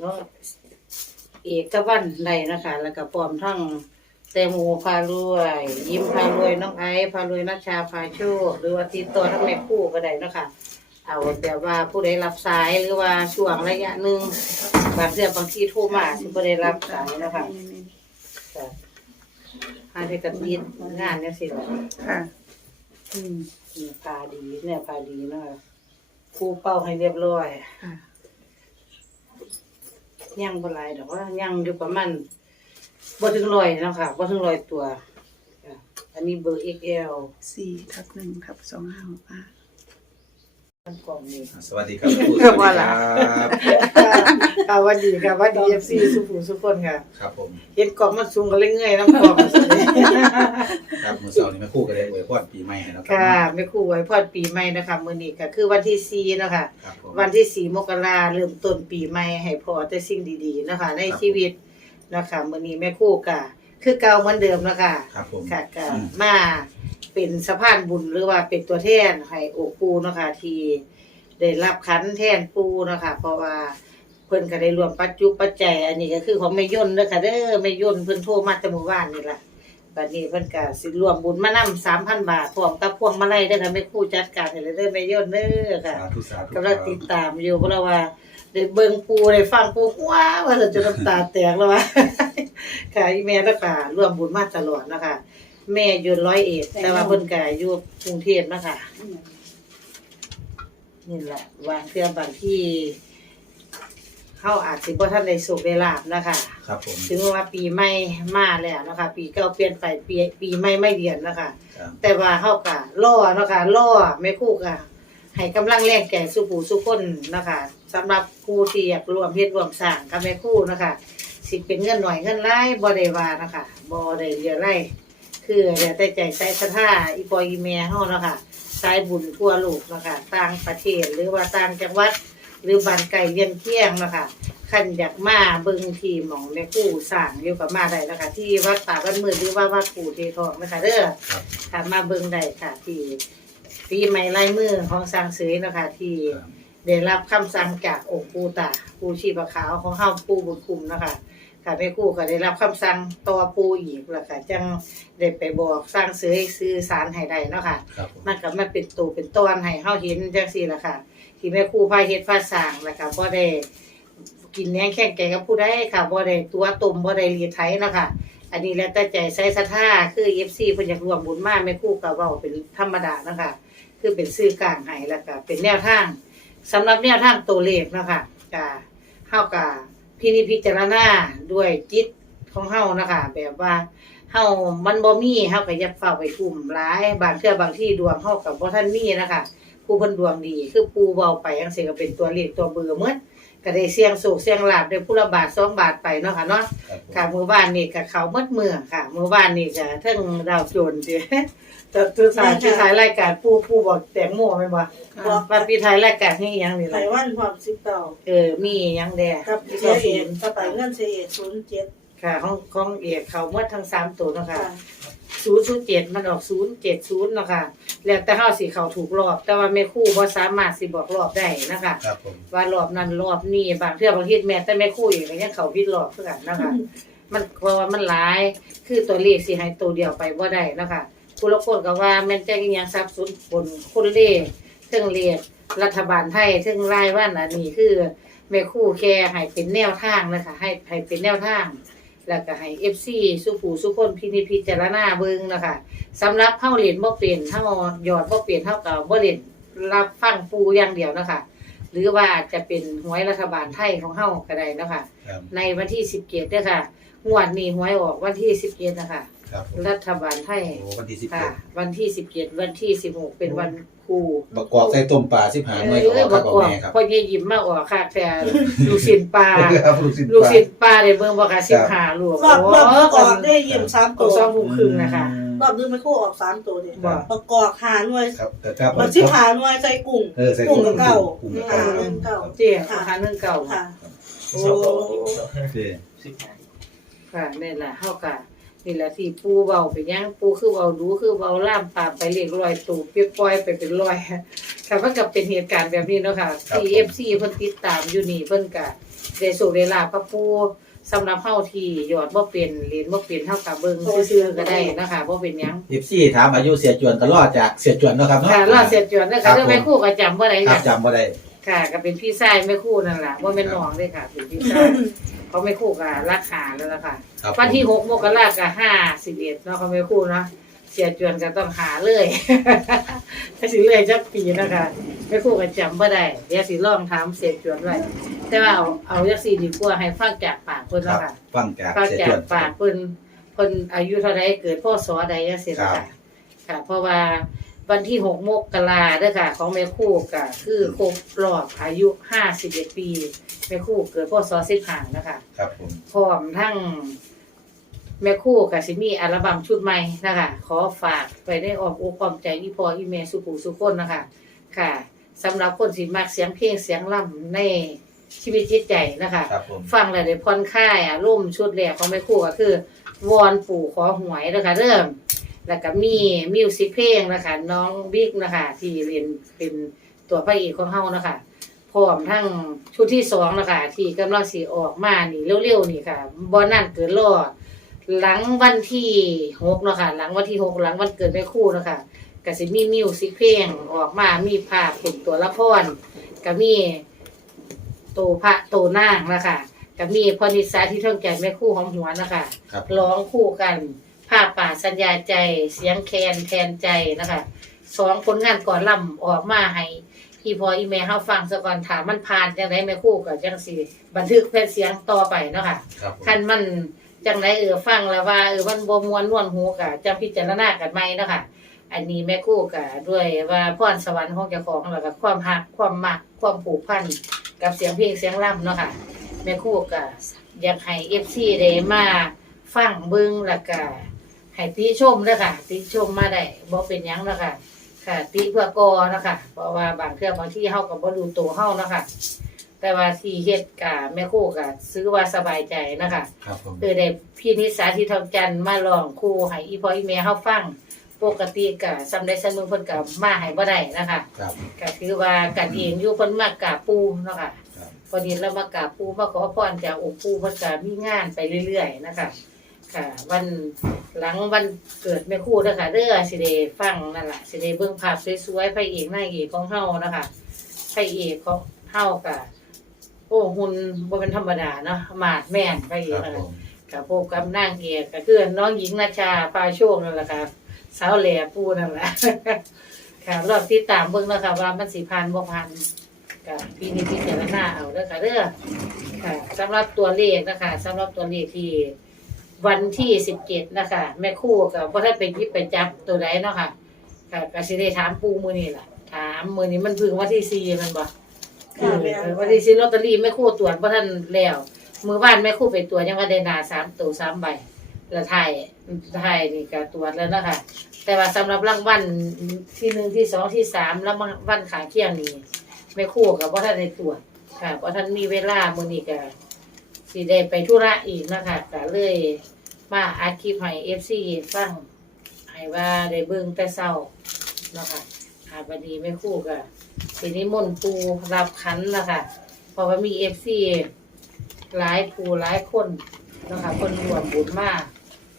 เนาะเอกวันได้นะคะ แล้วก็พร้อมทั้งแตงโมพารวย ยิ้มพารวยน้องไอซ์พารวยนัชชาพาโชคหรือว่าติดต่อทั้งแม่คู่ก็ได้เนาะคะเอาแบบว่าผู้ใดรับสายหรือว่าช่วงระยะหนึ่งบางเทื่อบางทีโทรมาสิบ่ได้รับสายเนาะคะจ้ะหาได้กับยินงานเนี่ยสิล่ะค่ะ อืมเนี่ยพาดีเนี่ยพาดีเนาะผู้เป้าให้เรียบร้อย ค่ะ ยังบ่หลายดอกว่ายังอยู่ประมาณบ่ถึงร้อยเนาะค่ะบ่ถึงร้อยตัว อันนี้เบอร์ XL สี่ทับหนึ่งทับสองห้าหกห้า ทั้งกล่องนี้สวัสดีครับครูครับว่าล่ะครับค่ะวันดีค่ะวันดี FC สุขุมสุขคนค่ะ ครับผมเห็นกล่องมันสูงก็เลยเงยน้ำกล่องมาสิครับมื้อเช้านี้แม่ครู่ก็ได้อวยพรปีใหม่ให้แล้วครัค่ะแม่ครูไว้พอดปีใหม่นะคะมื้อนี้ก็คือวันที่4เนาะค่ะครับผม วันที่4มกราเริ่มต้นปีใหม่ให้พอแต่สิ่งดีๆเนาะคะ ในชีวิตเนาะคะมื้อนี้แม่ครูก็คือเก่าเหมือนเดิมเนาะค่ะครับผม ค่ะก็อืม มา เป็นสะพานบุญหรือว่าเป็นตัวแทนให้โอปูเนาะค่ะที่ได้รับขันแทนปูเนาะค่ะเพราะว่าเพิ่นก็ได้รวมปัจจุปัจจัยอันนี้ก็คือของแม่ย่นเด้อค่ะเด้อแม่ย่นเพิ่นโทรมาแต่เมื่อวานนี่ล่ะบัดนี้เพิ่นก็สิรวมบุญมานำ3,000 บาทพร้อมกับพวงมาลัยเด้อค่ะแม่ครูจัดการให้เลยเด้อแม่ย่นเด้อค่ะสาธุสาธุกำลังติดตามอยู่เพราะว่าได้เบิ่งปูได้ฟังปูว้าวว่าจะน้ำตาแตกแล้วว่าค่ะอีแม่แล้วก็ร่วมบุญมาตลอดนะคะ แม่อยู่ร้อยเอ็ดแต่ว่าเพิ่นก็อยู่กรุงเทพนะคะนี่แหละวางเทื่อบางที่เขาอาจสิบ่ทันได้สุขได้ลาบนะคะ ครับผม ถึงว่าปีใหม่มาแล้วนะคะ ปีเก่าเปลี่ยนไปปีปีใหม่ไม่เรียนนะคะ ครับ แต่ว่าเฮาก็ล่อเนาะค่ะล่อแม่ครู่ก็ให้กำลังแรงแก่สุผู้สุคนนะคะสำหรับผู้ที่อยากรวมเฮ็ดรวมสร้างกับแม่ครู่นะคะ สิเป็นเงินหน่อยเงินหลายบ่ได้ว่านะคะบ่ได้เรียไร คือแล้วแต่ใจใส่ศรัทธาอีปออีแม่เฮาเนาะค่ะสายบุญทั่วโลกเนาะค่ะต่างประเทศหรือว่าต่างจังหวัด หรือบ้านไกลเวียนเคียงเนาะค่ะคันอยากมาเบิ่งที่หม่องแม่ครู่สร้างอยู่กับมาได้นะคะที่วัดป่าบ้านมืดหรือว่าวัดปู่เททองนะคะเด้อครับค่ะมาเบิ่งได้ค่ะที่ปีใหม่ลายมือของสร้างเสยนะคะที่ครับได้รับคำสั่งจากองค์ปู่ตาปู่ชีพขาวของเฮาปู่บุญคุมนะคะ ค่ะแม่ครู่ก็ได้รับคำสั่งต่อปู่อีกแล้วค่ะจังได้ไปบอกสร้างเสยสื่อสารให้ได้เนาะค่ะ ครับผมมันก็มาเป็นตัวเป็นตอนให้เฮาเห็นจังซี่ล่ะค่ะ ที่แม่ครูพาเฮ็ดพาสร้างแล้วก็บ่ได้กินแหนงแข่งแกงกับผู้ใดค่ะบ่ได้ตัวตุ่มบ่ได้รีดไถเนาะค่ะ อันนี้แล้วแต่ใจใส่ศรัทธาคือ FC เพิ่นอยากรวมบุญมาแม่ครูก็เว้าเป็นธรรมดาเนาะค่ะคือเป็นสื่อกลางให้แล้วก็เป็นแนวทางสำหรับแนวทางตัวเลขเนาะค่ะก็เฮาก็ พินิจพิจารณาด้วยจิตของเฮานะคะแบบว่าเฮามันบ่มีเฮาก็อย่าเฝ้าไปกลุ่มหลาย บางเทื่อบางที่ดวงเฮากับ่ท่านมีนะคะผู้เพิ่นดวงดี คือปูเว้าไปจังซี่ก็เป็นตัวเลขตัวเบอร์หมด ก็ได้เสี่ยงโชคเสี่ยงลาบได้ผู้ละบาท2บาทไปเนาะค่ะเนาะครับผมค่ะมื้อวานนี่ก็เขาหมดเมืองค่ะมื้อวานนี่ก็เทั้งดาวโจรสิแต่ตัวสายที่ท้ายรายการปูปูบอกแตงโมแม่นบ่ค่ะว่าปีท้ายรายการนี่หยังนี่ไต้ล่ะหวันความสิบเก้าเออมีหยังแดกับเสียเอ็ดก็ไปเงินเสียเอ็ดศูนย์เจ็ดค่ะของของเอกเขาหมดทั้งสามตัวเนาะค่ะ ค่ะ 007มันออก070เนาะค่ะแล้วแต่เฮาสิเข้าถูกรอบ แต่ว่าแม่ครูบ่สามารถสิบอกรอบได้นะคะ ครับผมว่ารอบนั้นรอบนี้บางเทื่อบางทีแม่แต่แม่คุยก็ยังเขาพิดรอบคือกันนะคะ มันเพราะว่ามันหลายคือตัวเลขสิให้ตัวเดียวไปบ่ได้นะคะผู้ละคนก็ว่าแม่นจักอีหยังทรัพย์สุนบนคนเลขเรื่องเลขรัฐบาลไทยซึ่งรายวันอันนี้คือแม่ครู่แค่ให้เป็นแนวทางนะคะให้ให้เป็นแนวทาง แล้วก็ให้ FC สุผู้สุคนพินิจพิจารณาเบิ่งนะคะสำหรับเฮาเล่นบ่เป็นเฮายอดบ่เป็นเฮาก็บ่เล่นรับฟังปูอย่างเดียวนะคะหรือว่าจะเป็นหวยรัฐบาลไทยของเฮาก็ได้เนาะคะครับในวันที่17เด้อค่ะงวดนี้หวยออกวันที่17นะคะ ครับผมรัฐบาลไทยโอ้วันที่สิบค่ะ เจ็ดวันที่17วันที่16เป็นวันครูบักกอกใส่ต้มปลาสิบหาหน่วยเอก็อคบ่รับเอากอกแม่ครับพอเยยิ้มมาออกค่ะแต่ลูกศิษย์ปลาครับลูกศิษย์ลูกปลาศิษย์ปลาได้เบิ่งบ่ค่ะ15ลูกรอบรอบโประกอบได้ยิ้มสามตัตัววสองทุ่มครึ่งนะคะรอบนึงไม่คู่ออกสามตัวเนี่ยบ่ประกอบหาหน่วยครับแต่ครับมันสิบหาหน่วยใส่กุ้งเออใส่กุ้งกับเก่ากุ้งกับหาเก่าหนึ่งเก่าเจ้อาหารเรื่องเก่าค่ะ โอ้ โอเค ค่ะนี่แหละเฮาก็นี่ แหละที่ปูเว้าไปยังปูคือเว้าดูคือเว้าล่ามปามไปเรียกร้อยตูเปียกปล่อยไปเป็นร้อยค่ะมันก็เป็นเหตุการณ์แบบนี้เนาะค่ะที่ FC เพิ่นติดตามอยู่นี่เพิ่นก็ได้สูได้ลาบกับปูสำหรับเฮาที่ยอดบ่เป็นเหรียญบ่เป็นเฮากับเบิ่งซื่อๆก็ได้นะคะบ่เป็นหยังเอฟซีถามอายุเสียจวนตลอดจากเสียจวนเนาะครับเนาะค่ะรอเสียจวนนะคะเรื่องแม่ครู่ก็จำบ่ได้ครับค่ะจำบ่ได้ค่ะก็เป็นพี่ชายแม่ครู่นั่นล่ะบ่แม่นน้องเด้ค่ะเป็นพี่ชาย เขาแม่ครู่ก็ราคาแล้วล่ะค่ะครับวันที่6มกราคมก็51เนาะเขาแม่ครู่เนาะเสียจวนก็ต้องหาเลย ถ้าสิเลยจักปีนะคะแม่ครู่ก็จำบ่ได้เดี๋ยวสิลองถามเสียจวนไว้แต่ว่าเอาเอาจักซี่ดีกว่าให้ฟังจากปากเพิ่นครัเนาะบค่ะฟังจากฟังเสียจาจกวนปากเพิ่นเพิ่นอายุเท่าไรเกิดพ่อสอใดจังซี่นะครัคะบค่ะ เพราะว่า วันที่6มกราเด้อค่ะ ของแม่ครู่ก็คือครบรอบอายุ51ปีแม่ครู่เกิดพ่อสอ15นะคะครับผมพร้อมทั้งแม่ครู่ก็สิมีอัลบั้มชุดใหม่นะคะ ขอฝากไปได้ออมอกออมใจอีพออีเมสุปูสุคนนะคะ ค่ะสำหรับคนสิมักเสียงเพลงเสียงล่ำในชีวิตจิตใจนะคะ ครับผมฟังแล้วได้ผ่อนคลายอารมณ์ชุดแรกของแม่ครู่ก็คือ วอนปู่ขอหวยนะคะเริ่ม แล้วก็มีมิวสิกเพลงนะคะ น้องบิ๊กนะคะ ที่เรียนเป็นตัวพระเอกของเฮานะคะพร้อมทั้งชุดที่สองนะคะ ที่กำลังสีออกมานี่เร็วๆนี่ค่ะบอนั่นเกินรอหลังวันที่หกเนาะค่ะหลังวันที่หกหลังวันเกิดแม่ครู่เนาะคะก็สิมีมิวสิกเพลงออกมามีภาพเป็นตัวละครก็มีโตพระโตนางนะคะกับมีพอนิสาที่ท่องใจแม่คู่หอมหวนนะคะครับร้องคู่กัน ภาพป่าสัญญาใจ เสียงแคนแทนใจนะคะสองผลงานก่อนล่ำออกมาให้พี่พออีเมลเฮาฟังซะก่อนถามมันผ่านจังไดแม่คู่กับจังสีบันทึกแผ่นเสียงต่อไปเนาะค่ะครับผมคันมันจังไดเออฟังแล้วว่าเออมันบ่มวนนวลหูกะจังพิจารณากันใหม่เนาะค่ะอันนี้แม่คู่กะด้วยว่าพรสวรรค์ของเจ้าของแล้วก็ความหักความมักความผูกพันกับเสียงเพลงเสียงร่ำเนาะค่ะแม่คู่กะอยากให้ FC ได้มาฟังเบิ่งแล้วก็ ให้ติชมเด้อค่ะ ติชมมาได้บ่เป็นหยังเนาะค่ะ ค่ะ ติเพื่อกอเนาะค่ะเพราะว่าบางเทื่อบางที่เฮาก็บ่รู้ตัวเฮาเนาะค่ะแต่ว่าที่เฮ็ดกะแม่คู่กะซื้อว่าสบายใจเนาะค่ะครับผม คือได้พี่นิสาที่ทองจันทร์มาลองครูให้อีพออีเมเฮาฟัง ปกติก็สำได้สมึงเพิ่นก็มาให้บ่ได้นะคะ ครับ ก็คือว่ากันเองอยู่เพิ่นมากราบปูเนาะค่ะครับ พอดีเรามากราบปูมาขอพรจากองค์ปู่เพิ่นก็มีงานไปเรื่อยๆนะคะ ค่ะ วันหลังวันเกิดแม่ครูเด้อค่ะเด้อสิได้ฟังนั่นล่ะสิได้เบิ่งภาพสวยๆพระเอกนางเอกของเฮานะคะพระเอกของเฮาก็โอ้หุ่นบ่เป็นธรรมดาเนาะมาดแม่นพระเอคกรับนั่นผล่ะมกับพบกับนางเอกก็คือน้องหญิงนาชาปาโชคนั่นแหละค่ะสาวแหล่ปูนั่นแหละ ค่ะรอบที่ตามเบิ่งแล้วค่ะว่ามันสิพันบ่พันก็ปีนี้พิจารณาเอาเด้อค่ะเด้อ ค่ะสำหรับตัวเลขนะคะสำหรับตัวเลขที่ วันที่สิบเจ็ดนะคะแม่ครู่กับว่าถ้าไปหยิบไปจับตัวใดเนาะค่ะค่ะก็สิได้ถามปูมือนี่ล่ะถามมือนี้มันเพึ่งวันที่สี่แมันบ่เออเออวันที่สี่ลอตเตอรี่แม่ครู่ตรวจว่าท่านแล้วมือบ้านแม่ครู่ไปตรวจยังว่าได้นาสามตัวสามใบแล้วไทยไทยนี่ก็ตรวจแล้วนะคะแต่ว่าสำหรับรางวัลที่หนึ่งที่สองที่สามแล้ววันขางเที่ยงนี่แม่ครู่กับว่าท่านได้ตรวจค่ะว่าท่านมีเวลามือนี้ก็ สิได้ไปธุระอีกนะคะก็เลยมาอาคลิปให้เอฟซีฟังให้ว่าได้เบิ่งแต่เศร้านะคะอาบัดนีแม่คู่ก็ทีนี้มนต์ปูรับขันนะคะเพราะว่ามีเอฟซีหลายผู้หลายคนนะคะคนรวมบุญมาก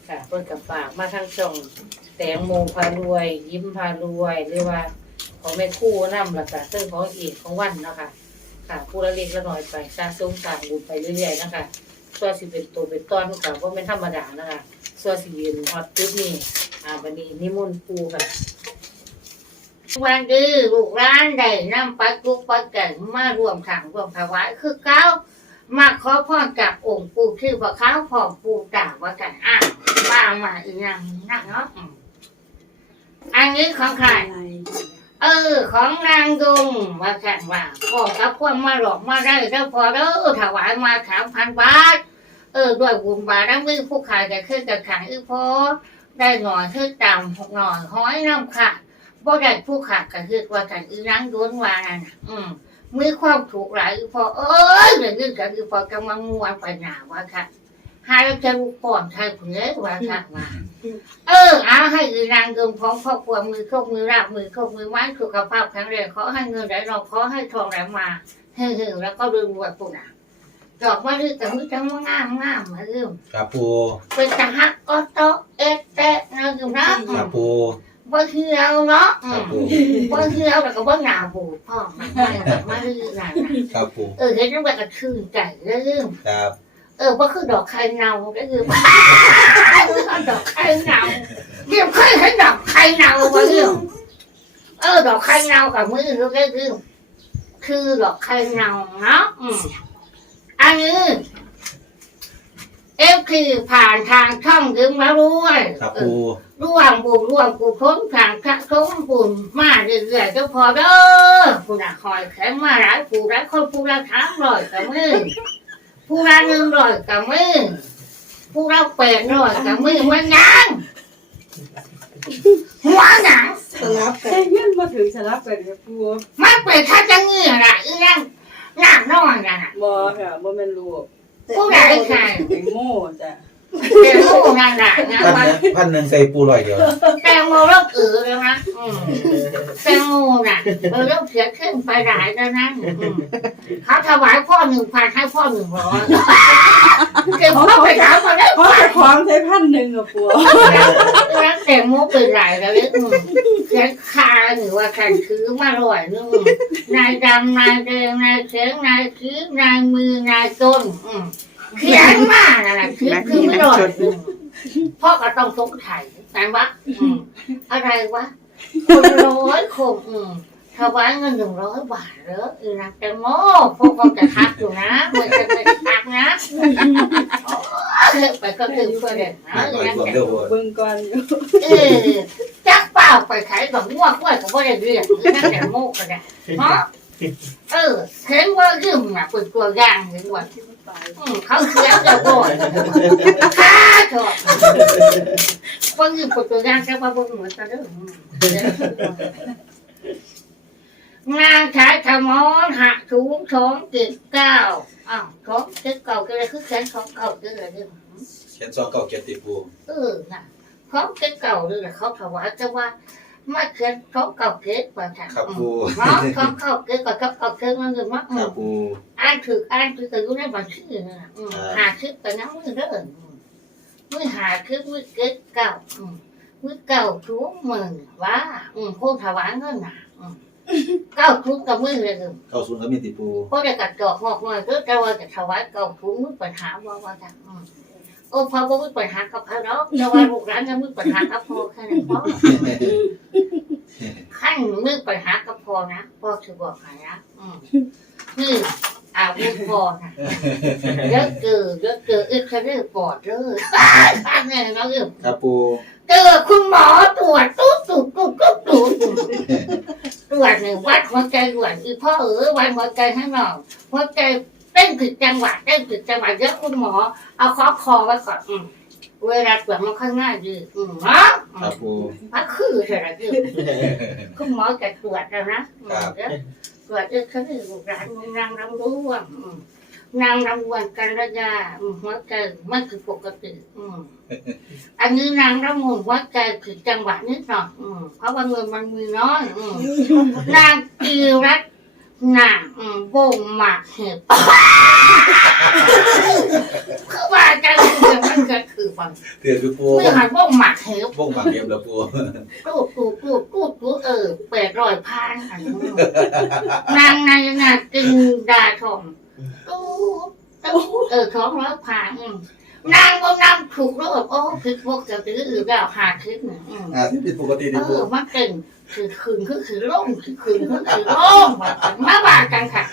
ค่ะเพิ่นกับฝากมาทั้งช่องแตงโมพารวย ยิ้มพารวยหรือว่าของแม่คู่นำล่ะค่ะซึ่งของอีกของวันนะคะ ค่ะผู้ละเล็กละน้อยไปสร้างสมสร้างบุญไปเรื่อยๆนะคะส่วนสิเป็นตัวเป็นตอนกับว่าเป็นธรรมดานะคะส่วนสิยืนฮอตจุดนี้อ่าวันนี้นิมนต์ปูค่ะวันดื้อลูกร้านได้นำปักลุกปักแก่มารวมถังรวมถวายคือเก้ามาขอพรจากองค์ปู่คือพระเขาพ่อปู่กล่าวว่ากันอะว่ามาอีกอย่างนั่งเนาะอันนี้ของใคร เออ ของนางดงว่ากันว่าพ่อกับพวกมาหลอกมาได้แล้วพอแล้ถวายมาสามพันบาท เออ ด้วยบุญบารมีผู้ขายจะขึ้นกับขังอีพอได้หน่อยคือต่ำหกหน่อยห้อยน้ำค่ะบ่ได้ผู้ขาดก็คือว่ากันอีนังโดนวานั่นน่ะอืมมีความถูกหลายพอเอ้ยเรื่องนี้ก็คือพอกำลังมวนไปหนาว่าค่ะ หาแล้วจะรู้ก่อนใครเผื่อว่าค่ะมาเออเอาให้อีนางเกิมพร้อมครอบครัวมือครบมือราบมือครบมือไม้สุขภาพแข็งแรงขอให้เงินไหลนองขอให้ทองไหลมาเฮ้ยๆแล้วก็รวยรวยปุ่นอะดอกมะลิกับมือจังว่างามงามมาลืมครับปูเป็นตะฮักก็โตะเอะเตะนะอยู่นะครับปูบ่เที่ยวเนาะอืครับมปูบ่เที่ยวแล้วก็บ่หนาบูดพ่อมันไม่ดอกมะลินั่นน่ะครับปูเออเห็นแล้วมันก็ชื่นใจลืมครับ เออว่าคือดอกไข่เน่าก็คือดอกไข่เน่าเรียกเคยเห็นดอกไข่เน่าบ่เรื่องเออดอกไข่เน่ากับมือรู้อคือคือดอกไข่เน่าเนาะอืมอันนี้เอฟคือผ่านทางช่องยืมมาด้วยครับปูร่วมบุญร่วมกุศลทางพระสงฆ์บุญมาเรื่อยๆเจ้าพอเด้อผู้น่ะคอยแข็งมาหลายผู้หลายคนผู้ละถามร้อยกับมือ ผู้ละหนึ่งร้อยกับมือผู้ละแปดร้อยกับมือมันยังหัวหนังสลับกัแต่นเงินมาถึงสลับกันกับปูมันเป็นถ้าจะเงื่อละอีนั่งหนักนอนน่ะบ่ค่ะบ่แม่นลูกผู้ใดใครแตงโมจ้ะเดี๋ยวผู้ นั่นน่ะนะพันว่าหนึ่งพันหนึ่งใส่ปูลอยเดียวแตงโมเลิกอือแล้วนะอืมแตงโมน่ะเออเลิกเสียขึ้นไปหลายแล้วนะอืมเขาถวายพ่อหนึ่งพันให้พ่อหนึ่งร้อยเก็บพ่อไปถามมาได้เพราะจะของใช้พันหนึ่งกับปูแล้วแต่โมเป็นไรแล้วเนี่ยอืมเขียนคาหรือว่าขันคือมาร่อยนึงนายดำนายแดงนายเขียงนายคิ้วนายมือนายต้นอืม เขียนมาน่ะนะคือคือไม่ร่อยนึงพ่อก็ต้องสงสัยแต่ว่าอืมอะไรวะคนร้อยคงอืมถวายเงินหนึ่งร้อยบาทเหรออีนักแต่โมพวกเขาจะทักอยู่นะไม่จะไม่ทักนะเลิกไปก็คือเพื่อนนะหนักอีลอยนักรวมแต่เดียวเบิ่งก่อนอยู่เออจักเปล่าไปขายแบบง่วงกล้วยก็บ่ได้เรียกคือนั่นแต่โมกก็ได้เนาะเออเห็นว่ายืมน่ะเป็นตัวอย่างเห็นว่า อืมเขาเสียเดี๋ยวก่อนข้าเถอะว่ายืมเป็นตัวอย่างแค่ว่าบ่เหมือนกันเด้องานขายขมอนหักถุงสองเจ็ดเก้าอ้าวสองเจ็ดเก้าก็เลยคือแขนของเก่าก็เลยเนี่ยเขียนซองเก่าเกียรติปู เออน่ะเขาเก็บเก่าเลยแหละเขาถวายแต่ว่า มาเขียนเขาเก่าเก็บกว่าค่ะครับปูเนาะเขาเก่าเก็บกว่าเขาเก่าเก็บมันเงินมากครับปูอ่านถืออ่านถือแต่รู้ในบัญชีน่ะอืมครับหาคลิปแต่น้ำมือเด้ออืมมือหาคลิปมือเก็บเก่าอืมมือเก่าทุกมือว่าอืมพวกถวายเงินน่ะอืมเก้าทุกกับมือเลยคือเก้าศูนย์ก็มีติปูเพราะได้กัดจอกงอกเงินก็แต่ว่าจะถวายเก่าทุกมือปัญหาว่าว่าจังอืม โอ้พ่อบ่มีปัญหากับเขาเนาะแต่ว่าลูกหลานจะมีปัญหากับพ่อแค่นั้นพ่อขั้นมือปัญหากับพ่อนะพ่อถือบอกให้นะอืมนี่อาวุธพ่อนะเยอะเกินเยอะเกินเอ็กซเรย์ปอดเลยป้าเนี่ยเราเรื่องครับปูเจอคุณหมอตรวจตุ๊ดตุ๊ดตุ๊ดตุ๊ดตุ๊ดตรวจหนึ่งวัดหัวใจตรวจอีพ่อเออวัดหัวใจให้หน่อยหัวใจ เต้นผิดจังหวะเต้นผิดจังหวะเยอะคุณหมอ เอาคอคอไว้ก่อนอืมเวลาตรวจมันค่อยง่ายดีอืมเนาะอืครัมบปู มันคืออะไรอยู่คุณหมอจะตรวจแล้วนะอืมครับ เดี๋ยวตรวจเออเขาเรียกว่าร้านนางรำร่วงอืมนางรำวนกันระยาอืมหัวใจไม่คือปกติ อืม อันนี้นางรำวนหัวใจคือจังหวะนิดหน่อยอืมเพราะว่าเงินมันมีน้อยอืม นางกีรัต น์นางอืมวงหมากเห็บคือว่าจังเงินมันก็คือฟังเตือนคือปูเมื่อหันวงหมากเห็บวงบางเรียบแล้วปูกูดกูดกูดกูดกูดเออแปดร้อยพันอันนู้นนางนายนากินดาทองกูดกูดเออท้องร้อยพันอืมนางก็นำถูกรอบโอ้คิดพวกจะตื้ออือแล้วหาคิดหนึ่งอืมอ่าที่ผิดปกติเอติปูอมันเป็น คือคืนคือคือล่มคือคืนคือคือล่มมาว่ากันค่ะ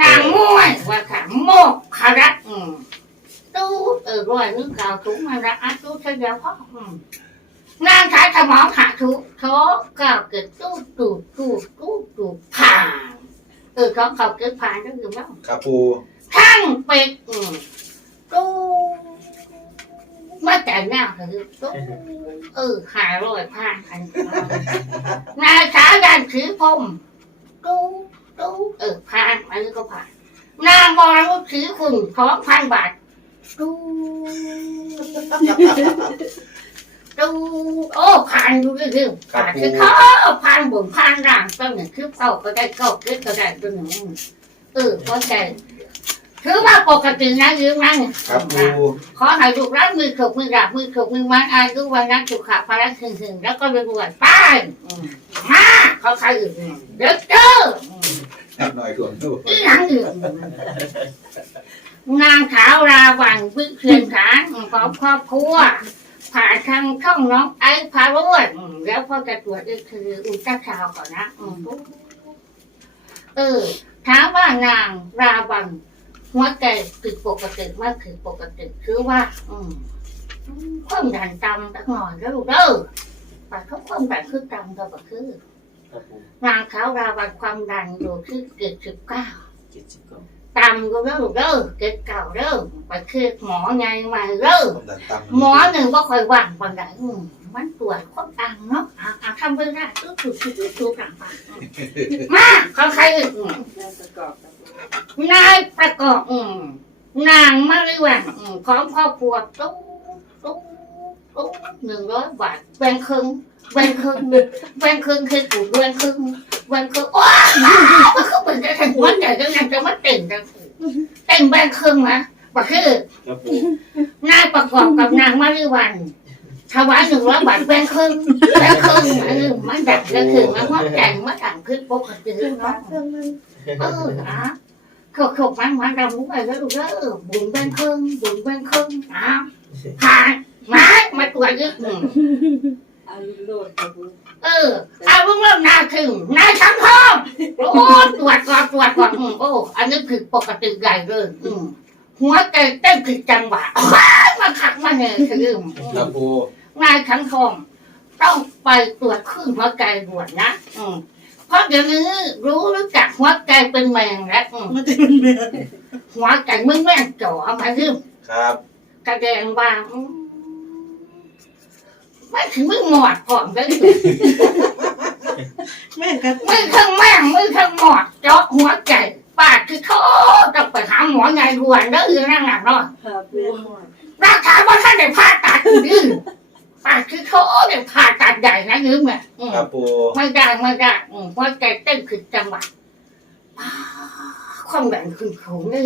นางมวยว่าค่ะโมกขรักตู้เออร้อยนึกข่าวถุงมาละอะตู้เฉลียวพ่อนางขายสมองขาทุกท้อก้าวเกิดตู้ตู้ตู้ตู้ตู้ผ่านเออท้องเขาเกิดผ่านก็คือว่าครับปูทั้งเป็ดตู้ มาแต่งหน้าคือเออหาร้อยผ่านคันนายสายันถือพมตู้ตู้เออผ่านอันนี้ก็ผ่านนางบอลถือคุณสองพันบาทดูดูโอ้พันดูดิดิผ่านคือเขาพันบุญพันร่างต้นหนึ่งคือเก่าก็ได้เก่าเกิดก็ได้ตัวหนึ่งเออพอใจ คือว่าปกตินะยืมนั่งครับปูขอให้ลูกรักมือขบมือราบมือขบมือมันอายุวันนั้นสุขภาระถึงถึงแล้วก็รวยๆไปอืมมาเขาใครอื่นเด็กเด้ออืมครับหน่อยถ่วงดูอีหยังอื่นนางขาวราวันวิเชียนขานของครอบครัวผ่านทางช่องน้องไอ้พารวดอืมแล้วพอจะตรวจก็คืออุลตราซาวด์ก่อนนะอืมเออถามว่านางราวัน หัวใจผิดปกติมากผิดปกติคือว่า อืมความดันต่ำสักหน่อยแล้วลูกเด้อปากเขาความดันคือต่ำเท่ากับคือครับผมนางขาวราวันความดันอยู่ที่เจ็ดสิบเก้าเจ็ดสิบเก้าต่ำก็แล้วลูกเด้อเจ็ดเก้าเด้อไปคือหมอไงมาเด้อความดันต่ำหมอหนึ่งว่าคอยว่างวันไหนอืมมันตรวจความดันเนาะอะอะทำไปได้ตุ๊บตุ๊บตุ๊บตุ๊บตุ๊บต่างไปมาเขาใครอีกอืม นายประกอบนายประกอบอืมนางมาริวันอืมพร้อมครอบครัวตู้ตู้ตู้หนึ่งร้อยบาทแบ่งครึ่งแบ่งครึ่งแบ่งครึ่งคือกูแบ่งครึ่งแบ่งครึ่งโอ้ยมันก็เป็นจะถึงวันใหญ่ก็ยังจะมาเต่งกันเต่งแบ่งครึ่งนะบอกคือนายประกอบกับนางมาริวันถวายหนึ่งร้อยบาทแบ่งครึ่งแบ่งครึ่งเออมันดักก็คือมันว่าแต่งมันดังคือปกติเนาะเออนะ ขบขบมันมันดำมุ้งไปแล้วดูแล้วบุญแบงครึ่งบุญแบงครึ่งนะผ่านมามาตัวยึดหนึ่งอารุณโลดครับปูเออเอาเพิ่งเริ่มนาถึงนายทั้งห้องโอ้ตรวจก่อนตรวจก่อนอืมโอ้อันนี้คือปกติใหญ่เลยอืมหัวใจเต้นผิดจังหวะว้ายมาขัดมาเนี่ยคืออืมครับปูนายทั้งทองต้องไปตรวจครึ่งหัวใจด่วนนะอืม เพราะเดี๋ยวนี้รู้รู้จักหัวใจเป็นแมงแล้วอืมมันจะเป็นแมวหัวใจมึงแม่งจ่อมาลืมครับกระแดงว่าอืมไม่ถึงมึงหมอดก่อนเลยแม่งกันมึงทั้งแม่งมึงทั้งหมอดเจาะหัวใจปาดคือโทษต้องไปหาหมอไงด่วนเด้ออีนั่งหนักเนาะครับปูแม่งหมดรักษาว่าท่านได้ผ่าตัดอีดื้ อปาดคือโทษได้ผ่าตัดใหญ่นะยืมอะอืมครับปูไม่ได้ไม่ได้อืมหัวใจเต้นขึ้นจังหวะอ้าความดันขึ้นสูงเลย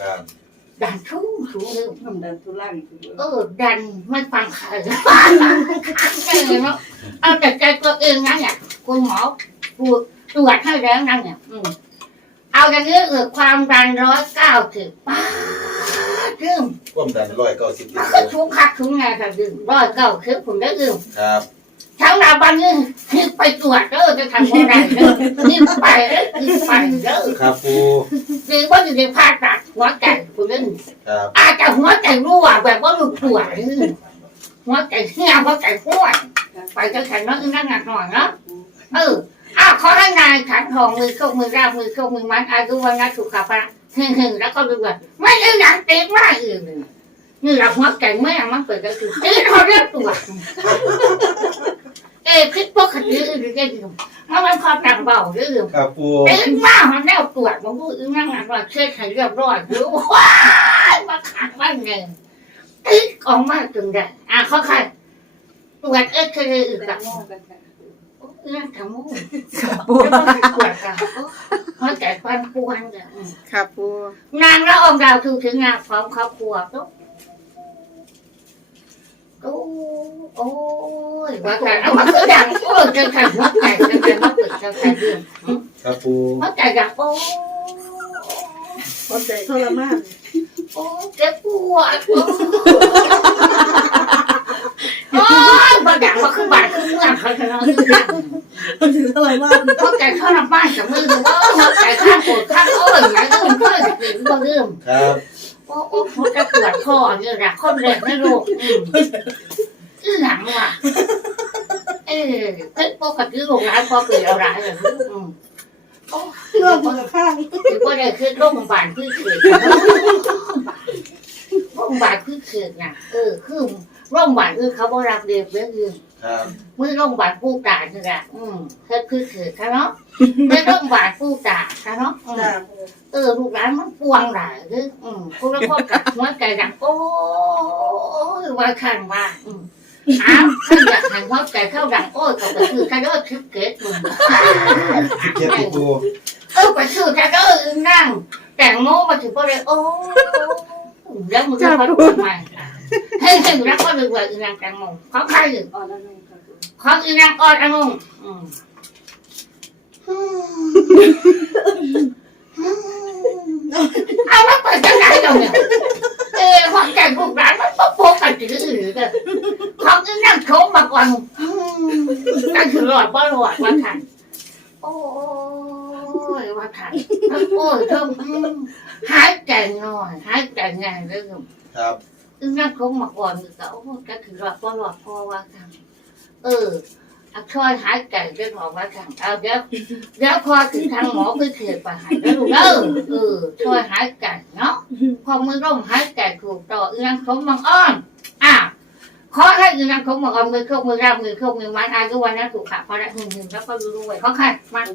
ครับดันสูงสูงเลยความดันทุลังคือเออดันไม่ฟังใครเลยเนาะเอาแต่ใจตัวเองนะเนี่ยคุณหมอปูตรวจให้แล้วนั่นเนี่ยอืมเอาอย่างนี้เออความดันร้อยเก้าสิบป้า ดึงความดันร้อยเก้าสิบมันคือทุกคักทุกไงค่ะดึงร้อยเก้าคือผมได้ดึงครับทั้งเราวันนี้คือไปตรวจเด้อจะทำอะไรเด้อนี่ไปเด้อนี่ไปเด้อครับปูหรือว่าจะได้ผ่าตัดหัวใจคุณนึงครับอาจจะหัวใจรั่วแบบว่าลูกตัวนี่หัวใจเหี่ยวหัวใจห้วยไปจะแข่งน้องอีนั่งหนักหน่อยเนาะเอออ้าวขอให้นายขันทองมือเข้ามือราบมือเข้ามือมันอายุวันนัสุขภาพ หึ่งหึ่งแล้วก็ดูว่าไม่ได้หนังติดมากอื่นนี่เราหัวใจแม่มันเปิดก็คือติดเขาเรียกตัวเอ๊ะคิดปกติหรือไงดีมันมันพอตังเบาหรือครับปูตื่นมามันแนวตรวจมันพูดอึ้งนั่งหนักว่าเช็ดให้เรียบร้อยหรือว้ายมาขัดว่าไงติดออกมาจนได้อะเขาใครตรวจเอ็กซเรย์อีกแตแบบงโมกันค่ะเรื่องขโมยแล้วก็ตรวจกันเขาใจปันปวนเนี่ยอืมครับปูนางละอองดาวคือถึงงานพร้อมครอบครัวตุ๊กโอ้โอ้ยว่าแต่เอามาคือดังโอ้ยจะขันหัวใจจะขันมาเปิดจะขันเรื่องครับปูหัวใจดังโอ้คนใจทรมานโอ้เจ็บปวดโอ้ โอ้ยบ่ดังว่าคือบาดคือเมื่อเขาจะนอนคนใจทรมานหัวใจข้าลำบ้านกับมือว่าหัวใจข้างปวดข้างโอ้ยไหนก็มันเพื่อนสิบ่ลืมครับโอ้โอ้หัวใจปวดคอเนี่ยนะคนแรกในโลกอืมอื้อหนังว่ะเออเพิ่งปกติโรงร้านพอเปิดเอาร้านเลยอืมโอ้เรื่องคนข้างถือว่าได้คือโรงพยาบาลคือเกิดโรงพยาบาลคือเกิดน่ะเออคือ รงพยาบาลคือเขาบ่รับเด็กเรื่องอื่นครับมือโรงพยาบาลผู้ตายนี่แหละอืมคือคือเกิดค่ะเนาะไม่โรงพยาบาลผู้ตายค่ะเนาะอืมจ้าเออลูกหลานมันปวงหลายเด้ออืมคุณละพ่อกับหัวใจดังโอ้ยว่าขันว่าอืมอ้าวถ้าอยากหันหัวใจเข้าดังโอ้ยก็ไปคือคาร์โดทิปเกตมึง สิบเจ็ดปูเออไปซื้อแค่เด้อนั่ง แต่งโง่มาถึงก็เลยโอ้แล้วมึงจะพัดทำไม อะให้ให้รักก็เลยว่าอีนางแตงโมของใครอยู่อ๋อนั่นเองครับผมของอีนางออดองงอืมเอาแล้วเปิดจังไหนเราเนี่ยเออของใจพวกร้านมันป๊โป๊กกันจืดอือกันของอีนางโชมมาก่อนอืมนั่นคือหลอดบ่หลอดว่าทันโอ้ยว่าทันโอ้ยเพิ่มอืมหายใจหน่อยหายใจง่ายเลยครับครับ อึ้งนั่งคงมาก่อนก็โอ้ก็ถือหลอดบ่หลอดพ่อว่ากันเออเอาช่วยหายใจด้วยหมอว่ากันเอาเดี๋ยวเดี๋ยวพอถึงทางหมอไปเขียนไปหายแล้วลูกเออเออช่วยหายใจเนาะพอมือร่มหายใจถูกต่ออึ้งนั่งคงมังอ้อนอะขอให้อึ้งนั่งคงมังอ้อนมือเข้ามือรับมือเข้ามือมันอายุวันนั้นถูกขาพอได้หนึ่งหนึ่งแล้วก็รู้ด้วยเขาขัดมัน